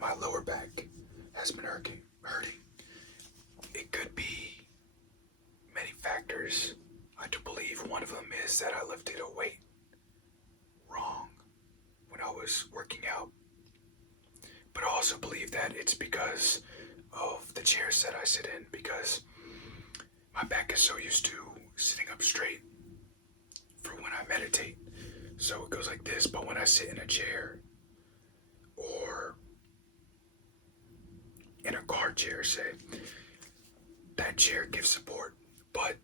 my lower back has been hurting. It could be many factors. I do believe one of them is that I lifted a weight wrong when I was working out. But I also believe that it's because of the chairs that I sit in, because my back is so used to sitting up straight for when I meditate. So it goes like this, but when I sit in a chair or in a car chair, say, that chair gives support, but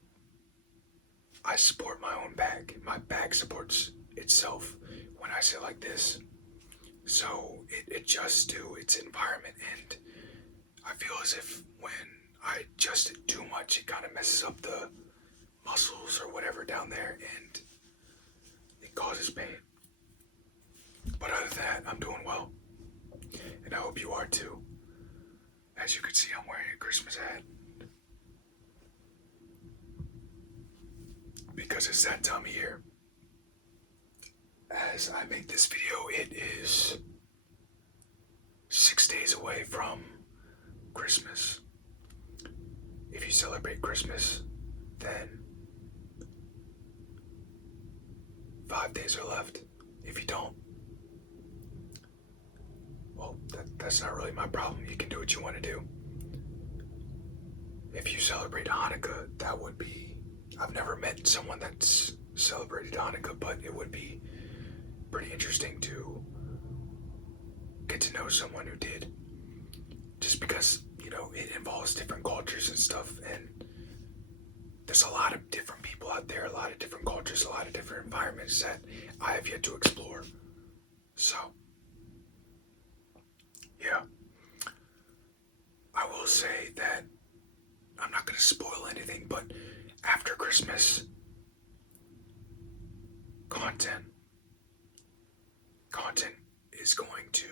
I support my own back. My back supports itself when I sit like this. So it adjusts to its environment, and I feel as if when I adjust it too much, it kind of messes up the muscles or whatever down there, and it causes pain. But other than that, I'm doing well, and I hope you are too. As you can see, I'm wearing a Christmas hat because it's that time of year. As I make this video, it is 6 days away from Christmas. If you celebrate Christmas, then 5 days are left. If you don't, well, that's not really my problem. You can do what you want to do. If you celebrate Hanukkah, that would be... I've never met someone that's celebrated Hanukkah, but it would be pretty interesting to get to know someone who did. Just because, it involves different cultures and stuff, and there's a lot of different people out there, a lot of different cultures, a lot of different environments that I have yet to explore. So, yeah. I will say that I'm not going to spoil anything, but after Christmas, content is going to...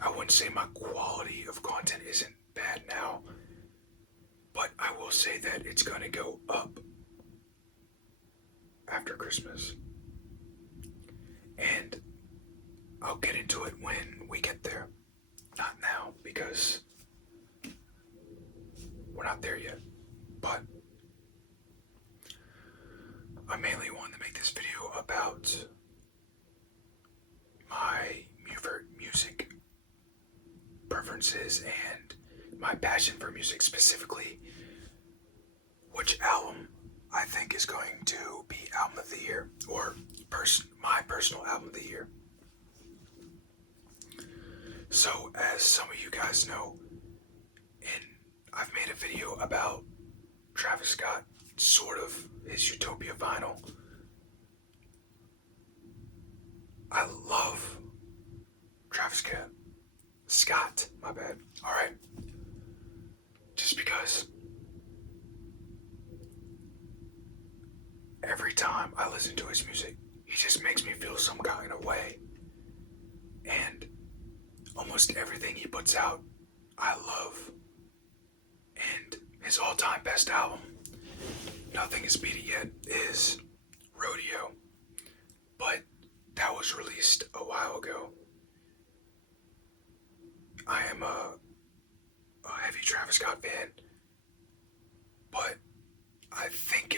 I wouldn't say my quality of content isn't bad now, but I will say that it's going to go up after Christmas. And I'll get into it when we get there. Not now, because we're not there yet. But I mainly wanted to make this video about my music preferences and my passion for music, specifically which album I think is going to be album of the year, or my personal album of the year. So, as some of you guys know, I've made a video about Travis Scott, sort of his Utopia vinyl. I love Travis Scott, my bad. Alright. Just because every time I listen to his music, he just makes me feel some kind of way. And almost everything he puts out, I love. And his all-time best album, Nothing Has Beat It Yet, is Rodeo. But that was released a while ago. I am a heavy Travis Scott fan, but I think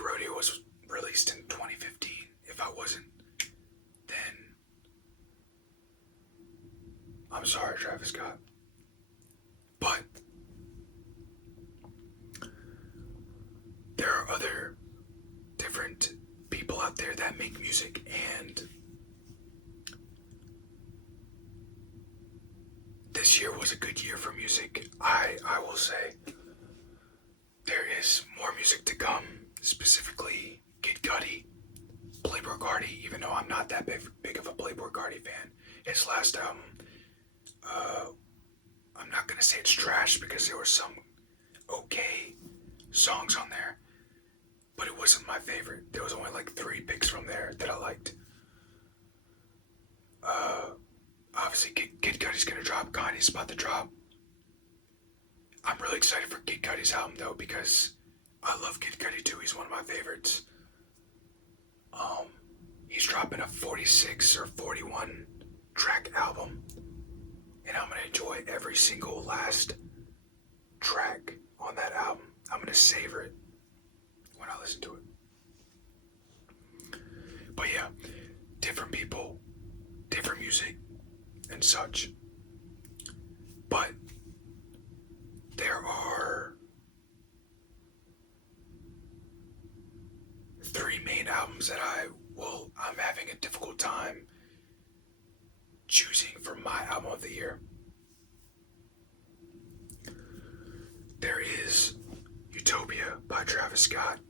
Rodeo was released in 2015. If I wasn't, then I'm sorry, Travis Scott. But there are other different people out there that make music, and this year was a good year for music. I will say there is more music to come, specifically Kid Cudi, Playboi Carti, even though I'm not that big of a Playboi Carti fan. His last album, I'm not going to say it's trash because there were some okay songs on there, but it wasn't my favorite. There was only like 3 picks from there that I liked. Obviously, Kid Cudi's gonna drop. Kanye's about to drop. I'm really excited for Kid Cudi's album though, because I love Kid Cudi too. He's one of my favorites. He's dropping a 46 or 41 track album, and I'm gonna enjoy every single last track on that album. I'm gonna savor it when I listen to it. But yeah, different people, different music, and such. But there are three main albums that I'm having a difficult time choosing for my album of the year. There is Utopia by Travis Scott.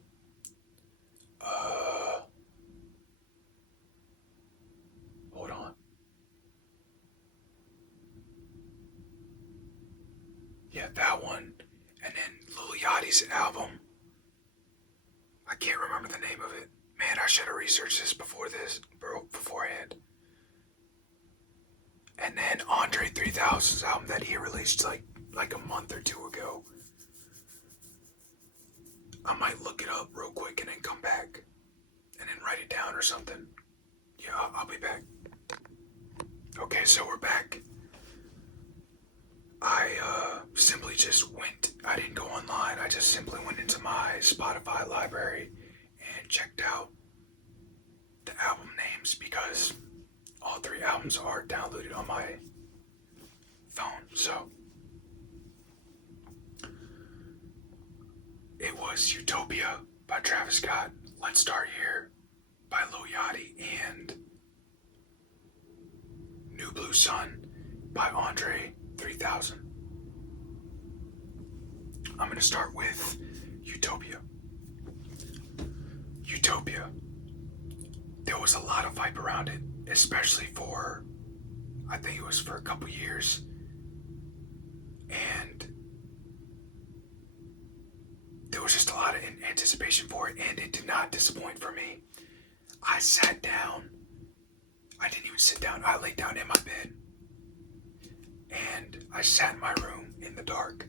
Hold on. Yeah, that one. And then Lil Yachty's album. I can't remember the name of it. Man, I should have researched this beforehand. And then Andre 3000's album that he released like a month or two ago. I might look it up real quick and then come back and then write it down or something. Yeah, I'll be back. Okay, so we're back. I simply just I didn't go online, I just simply went into my Spotify library and checked out the album names because all three albums are downloaded on my phone, so it was Utopia by Travis Scott, Let's Start Here by Lil Yachty, and New Blue Sun by Andre 3000. I'm going to start with Utopia. Utopia. There was a lot of hype around it, especially I think it was for a couple years. And there was just a lot of anticipation for it, and it did not disappoint for me. I sat down. I didn't even sit down. I laid down in my bed. And I sat in my room in the dark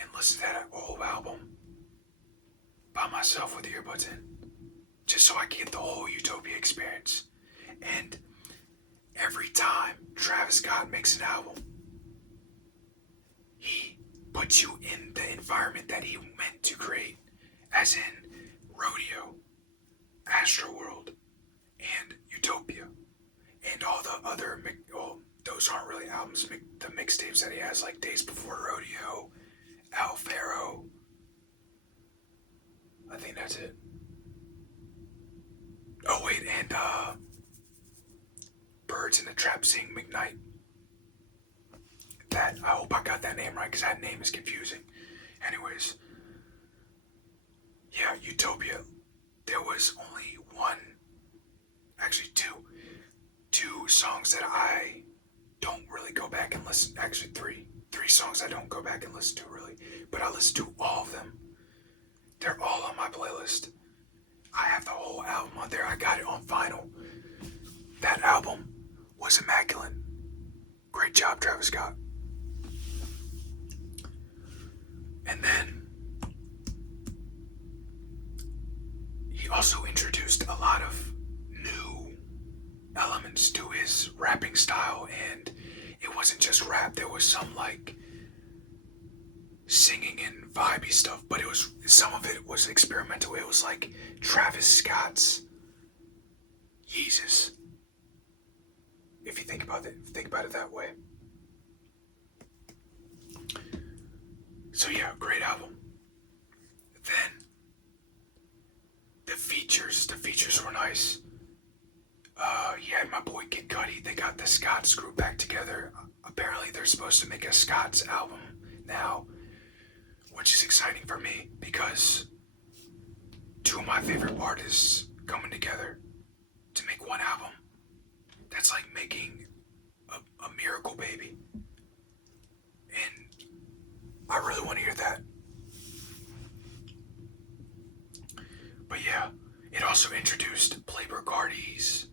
and listened to that whole album by myself with earbuds in, just so I could get the whole Utopia experience. And every time Travis Scott makes an album, he puts you in the environment that he meant to create, as in Rodeo, Astroworld, and Utopia, and all the other, those aren't really albums, the mixtapes that he has, like Days Before Rodeo, Al Faro. I think that's it. Oh wait, and Birds in the Trap Sing McKnight. I hope I got that name right, because that name is confusing. Anyways, yeah, Utopia. There was only two songs that I don't really go back and listen. Actually, three songs I don't go back and listen to really, but I listen to all of them. They're all on my playlist. I have the whole album on there. I got it on vinyl. That album was immaculate. Great job, Travis Scott. And then he also introduced a lot of new elements to his rapping style, and it wasn't just rap. There was some like singing and vibey stuff, but some of it was experimental. It was like Travis Scott's Yeezus, if you think about it that way. So yeah, great album. Then the features were nice. He had my boy Kid Cudi. They got the Scotts group back together. Apparently they're supposed to make a Scotts album now, which is exciting for me because two of my favorite artists coming together to make one album. That's like making a miracle baby. And I really want to hear that. But yeah, it also introduced Playboi Carti's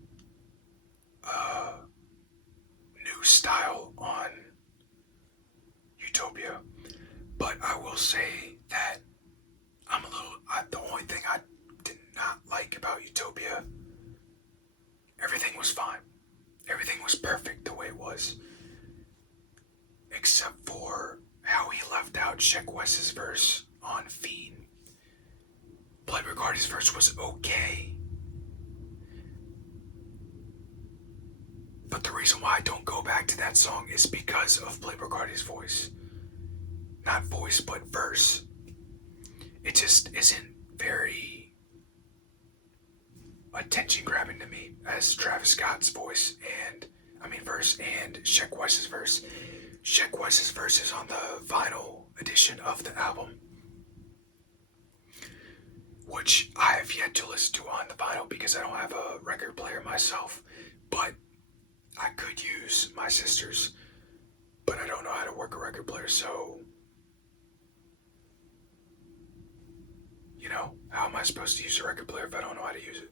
new style on Utopia. But I will say that the only thing I did not like about Utopia was fine. Everything was perfect the way it was. Except for how he left out Sheck Wes's verse on Fiend. Playboi Carti's verse was okay. But the reason why I don't go back to that song is because of Playboi Carti's voice. Not voice, but verse. It just isn't very attention grabbing to me as Travis Scott's verse and Sheck Wes's verse. Sheck Wes's verse is on the vinyl edition of the album, which I have yet to listen to on the vinyl because I don't have a record player myself, but I could use my sister's, but I don't know how to work a record player, so how am I supposed to use a record player if I don't know how to use it?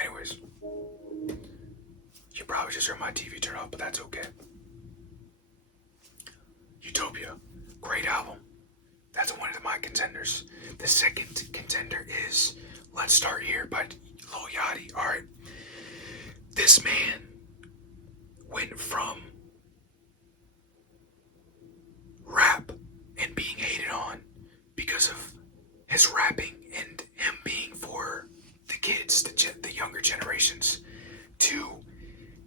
Anyways, you probably just heard my TV turn off, but that's okay. Utopia, great album. That's one of my contenders. The second contender is Let's Start Here by Lil Yachty. Alright, this man went from rap and being hated on because of his rapping and him being for the kids, the younger generations, to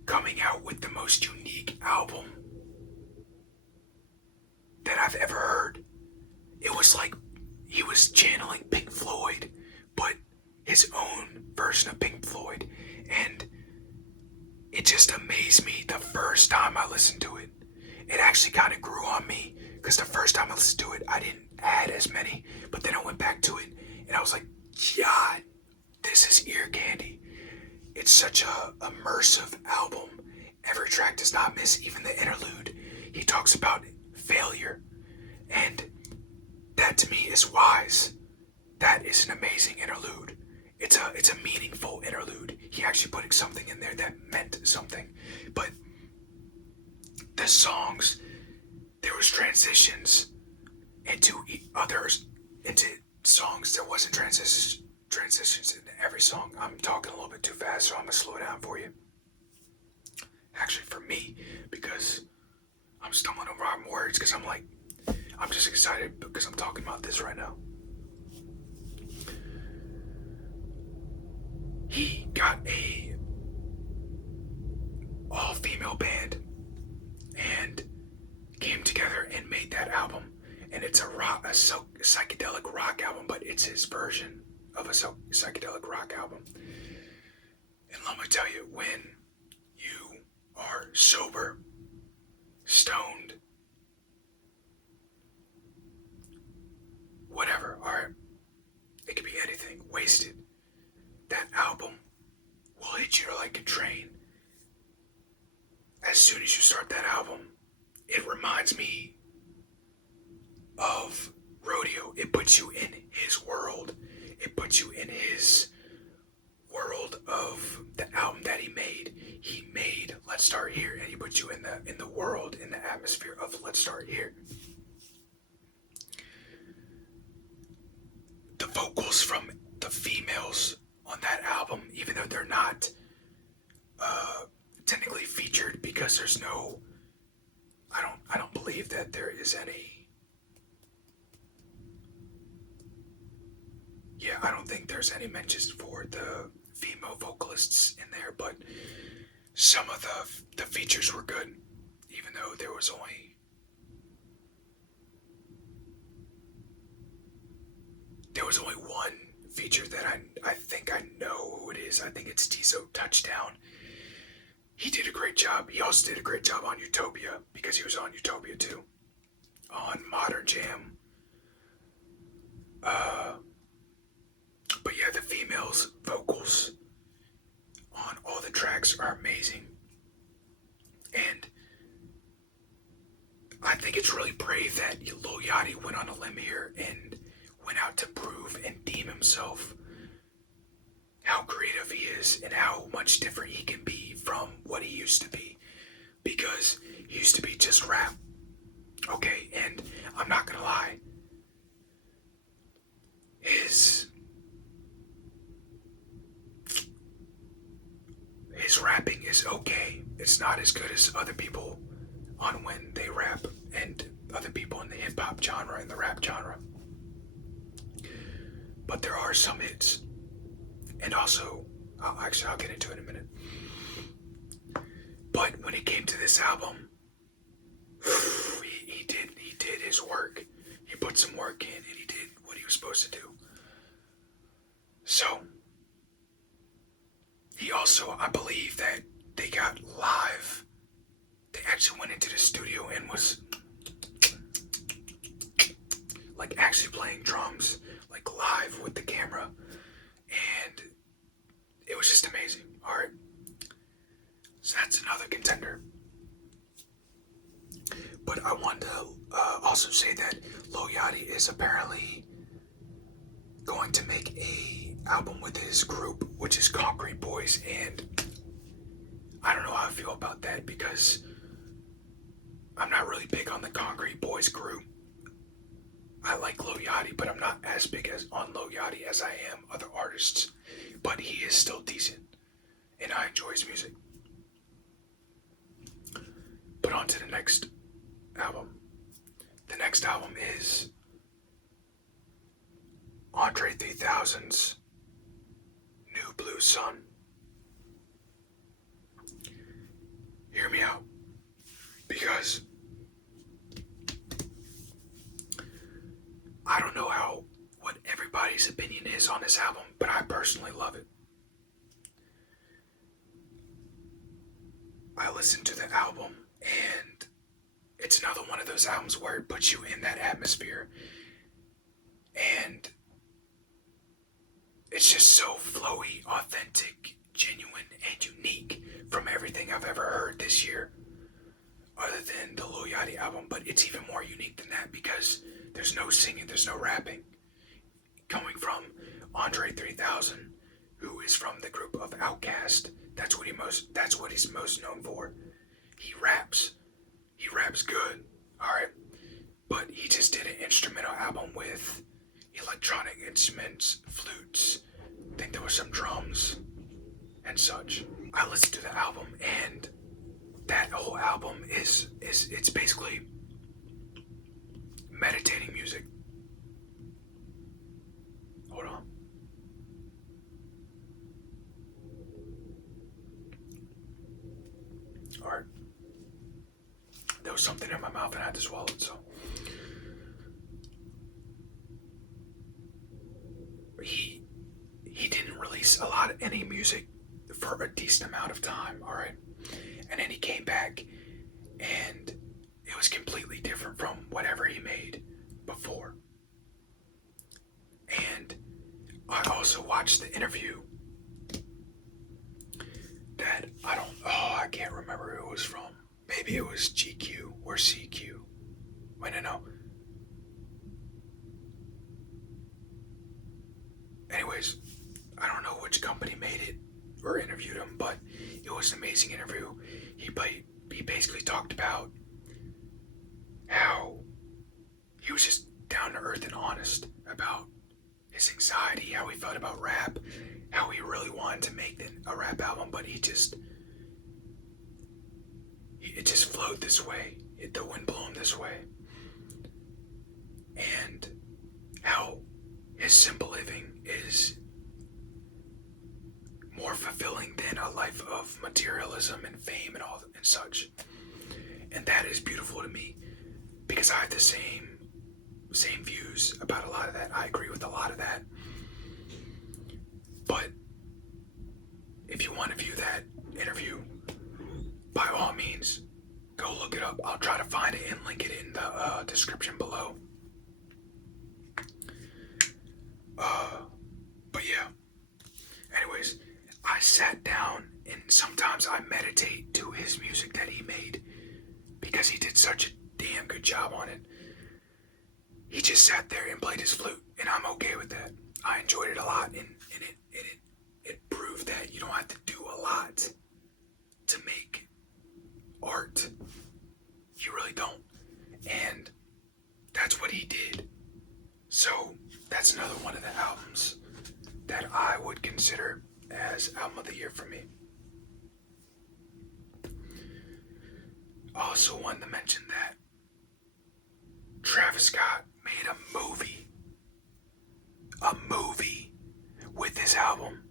coming out with the most unique album that I've ever heard. It was like he was channeling Pink Floyd, but his own version of Pink Floyd, and it just amazed me the first time I listened to it. It actually kind of grew on me, because the first time I listened to it, I didn't add as many, but then I went back to it, and I was like, God, this is ear candy. It's such a immersive album. Every track does not miss, even the interlude. He talks about failure, and that to me is wise. That is an amazing interlude. It's a meaningful interlude. He actually put something in there that meant something. But the songs, there was transitions into songs. There wasn't transitions into every song. I'm talking a little bit too fast, so I'm gonna slow down for you. Actually, for me, because I'm stumbling over my words, because I'm just excited because I'm talking about this right now. He got a all-female band and came together and made that album. And it's a psychedelic rock album, but it's his version of a psychedelic rock album. And let me tell you, when you are sober, stoned, whatever, alright? It could be anything, wasted. That album will hit you like a train. As soon as you start that album, it reminds me of Rodeo. It puts you in his world. It puts you in his world of the album that he made. He made Let's Start Here, and he puts you in the world, in the atmosphere of Let's Start Here. The vocals from the females on that album, even though they're not technically featured, because there's no, I don't believe that there is any. Yeah, I don't think there's any mentions for the female vocalists in there, but some of the features were good, even though there was only one feature that I think I know who it is. I think it's Tizo Touchdown. He did a great job. He also did a great job on Utopia, because he was on Utopia too. On Modern Jam. But yeah, the females' vocals on all the tracks are amazing. And I think it's really brave that Lil Yachty went on a limb here and went out to prove and deem himself how creative he is and how much different he can be from what he used to be. Because he used to be just rap. Okay, and I'm not gonna lie. His it's not as good as other people on when they rap and other people in the hip hop genre and the rap genre. But there are some hits. And also, I'll get into it in a minute. But when it came to this album, he did his work. He put some work in and he did what he was supposed to do. So, he also, I believe that they got live. They actually went into the studio and was like actually playing drums, like live with the camera. And it was just amazing. Alright. So that's another contender. But I want to also say that Lil Yachty is apparently going to make a album with his group, which is Concrete Boys, and I don't know how I feel about that because I'm not really big on the Concrete Boys group. I like Lil Yachty, but I'm not as big as on Lil Yachty as I am other artists. But he is still decent, and I enjoy his music. But on to the next album. The next album is Andre 3000's New Blue Sun. Hear me out, because I don't know what everybody's opinion is on this album, but I personally love it. I listened to the album, and it's another one of those albums where it puts you in that atmosphere, and it's just so flowy, authentic, genuine, and unique from everything I've ever heard this year, other than the Lil Yachty album. But it's even more unique than that because there's no singing, there's no rapping. Coming from Andre 3000, who is from the group of Outkast, that's what he's most known for. He raps good, alright? But he just did an instrumental album with electronic instruments, flutes, I think there were some drums and such. I listened to the album, and that whole album is it's basically meditating music. Hold on. Alright. There was something in my mouth and I had to swallow it, so. He didn't release any music for a decent amount of time, alright? And then he came back and it was completely different from whatever he made before. And I also watched the interview that I can't remember who it was from. Maybe it was GQ or CQ. Wait, no. Anyways, I don't know which company made it or interviewed him, but it was an amazing interview. He basically talked about how he was just down to earth and honest about his anxiety, how he felt about rap, how he really wanted to make a rap album, but it just flowed this way. The wind blew him this way. And how his simple living is more fulfilling than a life of materialism and fame and all and such. And that is beautiful to me because I have the same views about a lot of that. I agree with a lot of that. But if you want to view that interview, by all means, go look it up. I'll try to find it and link it in the description below. But yeah. Anyways, I sat down and sometimes I meditate to his music that he made because he did such a damn good job on it. He just sat there and played his flute, and I'm okay with that. I enjoyed it a lot, and it proved that you don't have to do a lot to make art. You really don't. And that's what he did. So that's another one of the albums that I would consider as album of the year for me. to mention that Travis Scott made a movie with this album.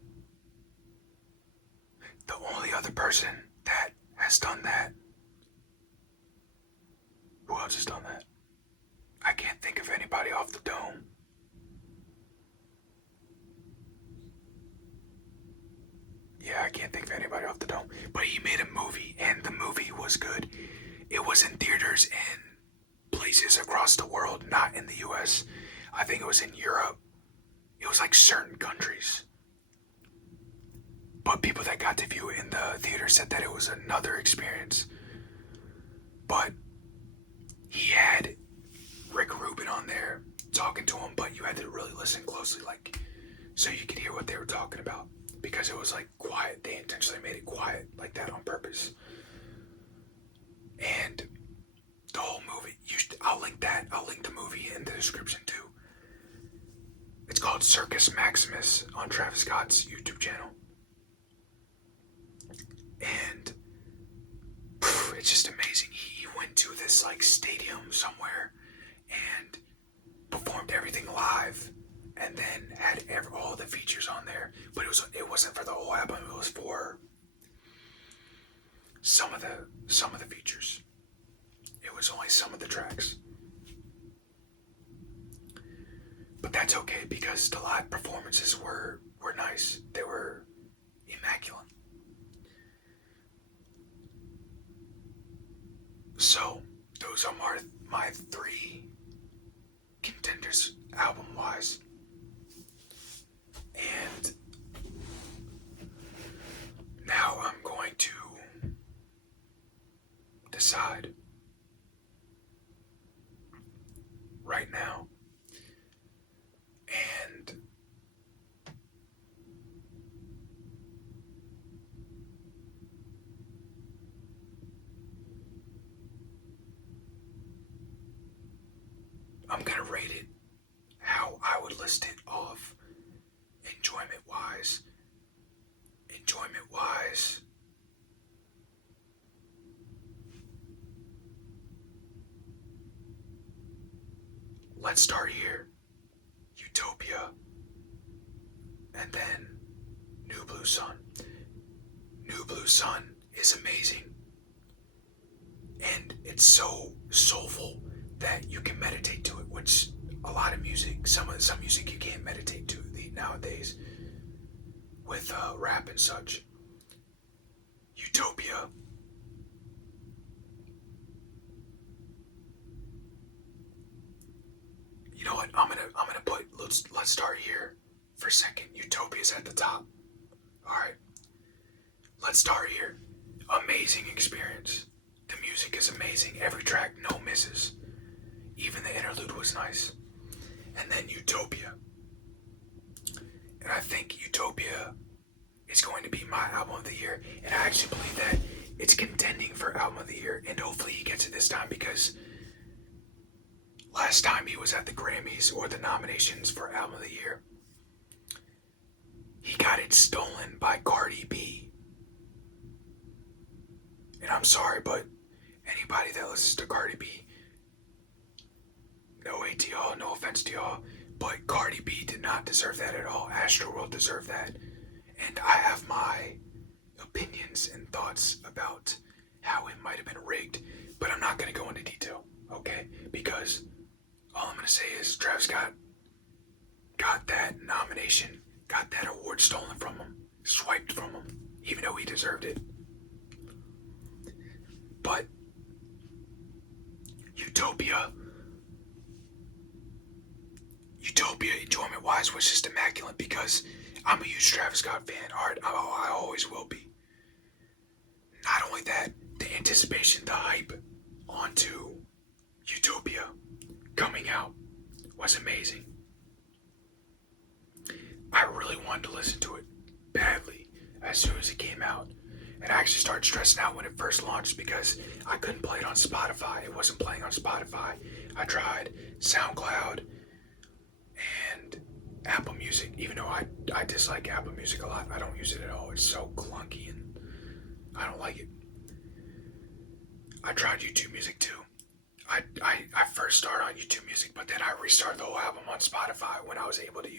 The only other person that has done that. Who else has done that? I can't think of anybody off the dome. Yeah, I can't think of anybody off the dome. But he made a movie, and the movie was good. It was in theaters in places across the world, not in the US. I think it was in Europe. It was like certain countries. But people that got to view it in the theater said that it was another experience. But he had Rick Rubin on there talking to him, but you had to really listen closely, like, so you could hear what they were talking about. Because it was like quiet. They intentionally made it quiet like that on purpose. And the whole movie, I'll link that. I'll link the movie in the description too. It's called Circus Maximus on Travis Scott's YouTube channel. And it's just amazing. He went to this like stadium somewhere and performed everything live, and then had all the features on there. But it wasn't for the whole album. It was for some of the features. It was only some of the tracks. But that's okay because the live performances were nice. They were immaculate. So those are my three contenders album-wise. And now I'm going to decide right now. And I'm gonna rate it how I would list it off enjoyment wise. Let's start here. Utopia. And then New Blue Sun. New Blue Sun is amazing. And it's so soulful that you can meditate to it, which a lot of music, some music you can't meditate to nowadays with rap and such. Utopia. You know what? I'm gonna put let's start here for a second. Utopia's at the top. Alright. Let's start here. Amazing experience. The music is amazing. Every track, no misses. Even the interlude was nice. And then Utopia. And I think Utopia is going to be my album of the year. And I actually believe that it's contending for album of the year. And hopefully he gets it this time, because last time he was at the Grammys or the nominations for album of the year, he got it stolen by Cardi B. And I'm sorry, but anybody that listens to Cardi B, no hate to y'all, no offense to y'all, but Cardi B did not deserve that at all. Astroworld deserved that. And I have my opinions and thoughts about how it might have been rigged, but I'm not going to go into detail, okay? Because all I'm going to say is Travis Scott got that nomination, got that award stolen from him, swiped from him, even though he deserved it. But Utopia, enjoyment-wise, was just immaculate because I'm a huge Travis Scott fan. I always will be. Not only that, the anticipation, the hype onto Utopia coming out was amazing. I really wanted to listen to it badly as soon as it came out. And I actually started stressing out when it first launched because I couldn't play it on Spotify. It wasn't playing on Spotify. I tried SoundCloud and Apple Music, even though I dislike Apple Music a lot. I don't use it at all. It's so clunky and I don't like it. I tried YouTube Music too. I first started on YouTube Music, but then I restarted the whole album on Spotify when I was able to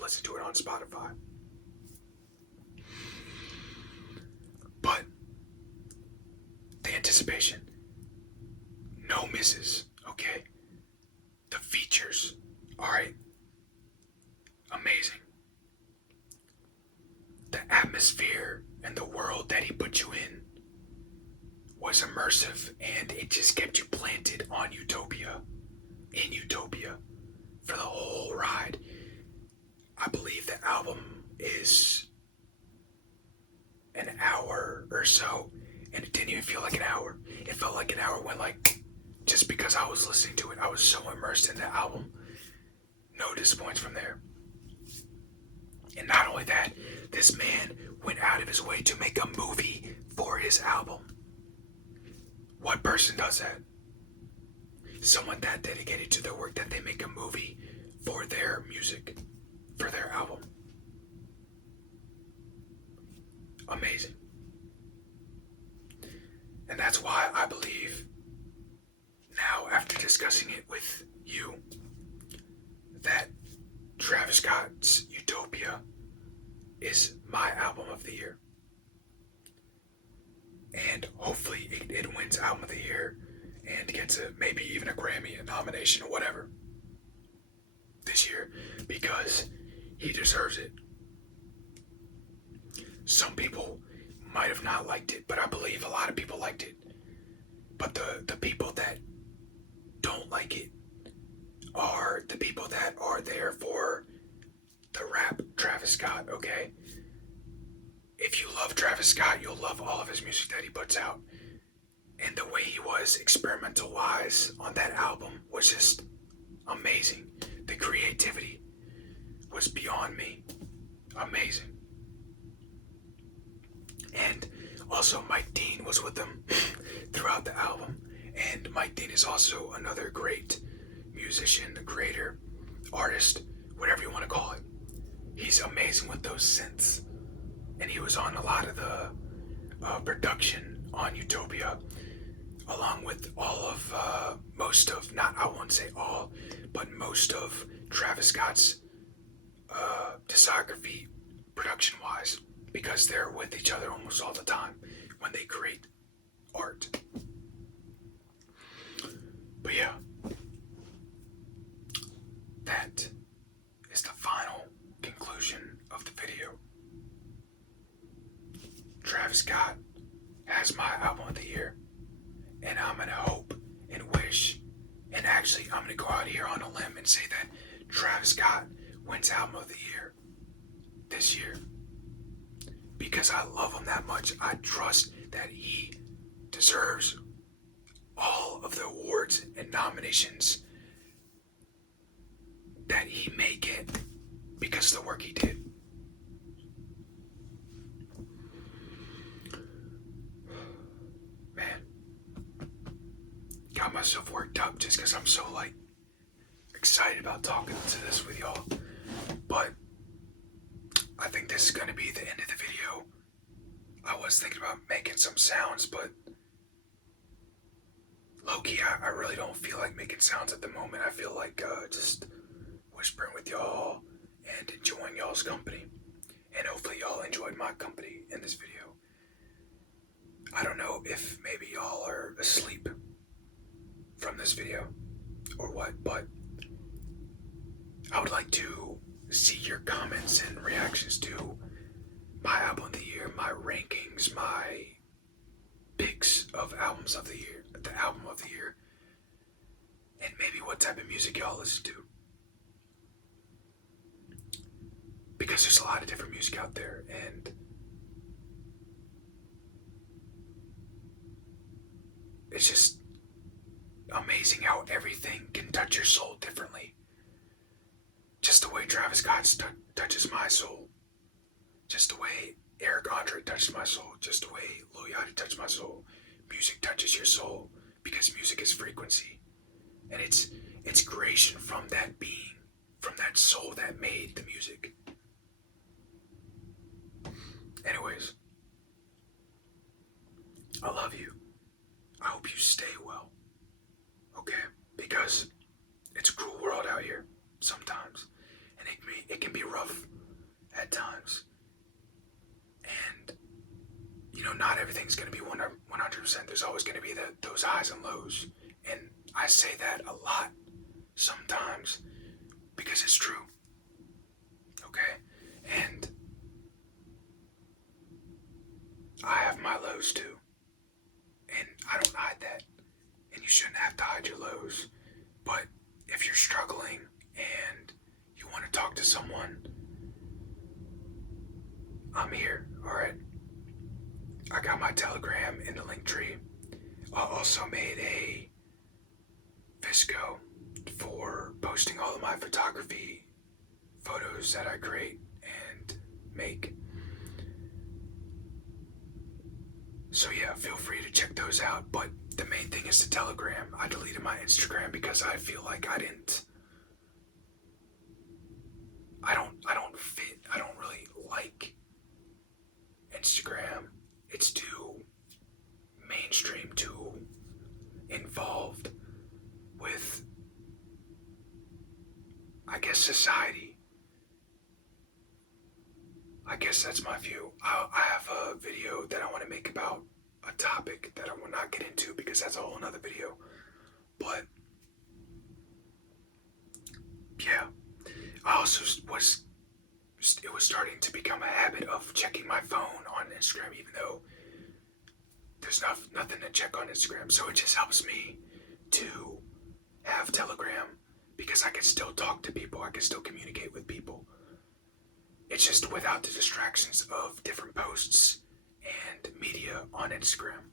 listen to it on Spotify. But the anticipation, no misses, okay? The features, alright? Amazing. The atmosphere and the world that he put you in was immersive, and it just kept you planted on Utopia, in Utopia, for the whole ride. I believe the album is an hour or so, and it didn't even feel like an hour. It felt like an hour when, like, just because I was listening to it, I was so immersed in the album. No disappoints from there. And not only that, this man went out of his way to make a movie for his album. What person does that? Someone that dedicated to their work that they make a movie for their music, for their album. Amazing. And that's why I believe now, after discussing it with you, that Travis Scott's Utopia is my album of the year. And hopefully it wins album of the year and gets maybe even a Grammy, a nomination, or whatever this year, because he deserves it. Some people might have not liked it, but I believe a lot of people liked it. But the people that don't like it are the people that are there for the rap Travis Scott, okay? If you love Travis Scott, you'll love all of his music that he puts out. And the way he was experimental wise on that album was just amazing. The creativity was beyond me. Amazing. And also Mike Dean was with them throughout the album. And Mike Dean is also another great musician, creator, artist, whatever you want to call it. He's amazing with those synths. And he was on a lot of the production on Utopia, along with all of, most of, not, I won't say all, but most of Travis Scott's discography, production-wise, because they're with each other almost all the time when they create art. But yeah, that is the final conclusion of the video. Travis Scott has my album of the year, and I'm gonna hope and wish, and actually I'm gonna go out here on a limb and say that Travis Scott wins album of the year this year, because I love him that much. I trust that he deserves all of the awards and nominations that he may get because of the work he did. Man, got myself worked up just because I'm so excited about talking to this with y'all. But I think this is going to be the end of the video. I was thinking about making some sounds, but low-key, I really don't feel like making sounds at the moment. I feel like just whispering with y'all and enjoying y'all's company. And hopefully y'all enjoyed my company in this video. I don't know if maybe y'all are asleep from this video or what, but I would like to see your comments and reactions to my album of the year, my rankings, my picks of albums of the year, the album of the year, and maybe what type of music y'all listen to. Because there's a lot of different music out there, and it's just amazing how everything can touch your soul differently. Just the way Travis Scott touches my soul. Just the way Eric Andre touched my soul. Just the way Lil Yachty touched my soul. Music touches your soul because music is frequency. And it's creation from that being, from that soul that made the music. Anyways, I love you. I hope you because it's a cruel world out here sometimes, and it can be rough at times. And not everything's going to be 100%. There's always going to be those highs and lows, and I say that a lot sometimes because it's true. Okay, and I have my lows too, and I don't hide that. And you shouldn't have to hide your lows. But if you're struggling and you want to talk to someone, I'm here, alright? I got my Telegram in the link tree. I also made a Visco for posting all of my photography photos that I create and make. So yeah, feel free to check those out. But the main thing is the Telegram. I deleted my Instagram because I feel like I don't fit. I don't really like Instagram. It's too mainstream, too involved with, I guess, society. I guess that's my view. I have a video that I want to make about a topic that I will not get into because that's a whole nother video. But yeah, I also it was starting to become a habit of checking my phone on Instagram, even though there's nothing to check on Instagram. So it just helps me to have Telegram because I can still talk to people. I can still communicate with people. It's just without the distractions of different posts and media on Instagram.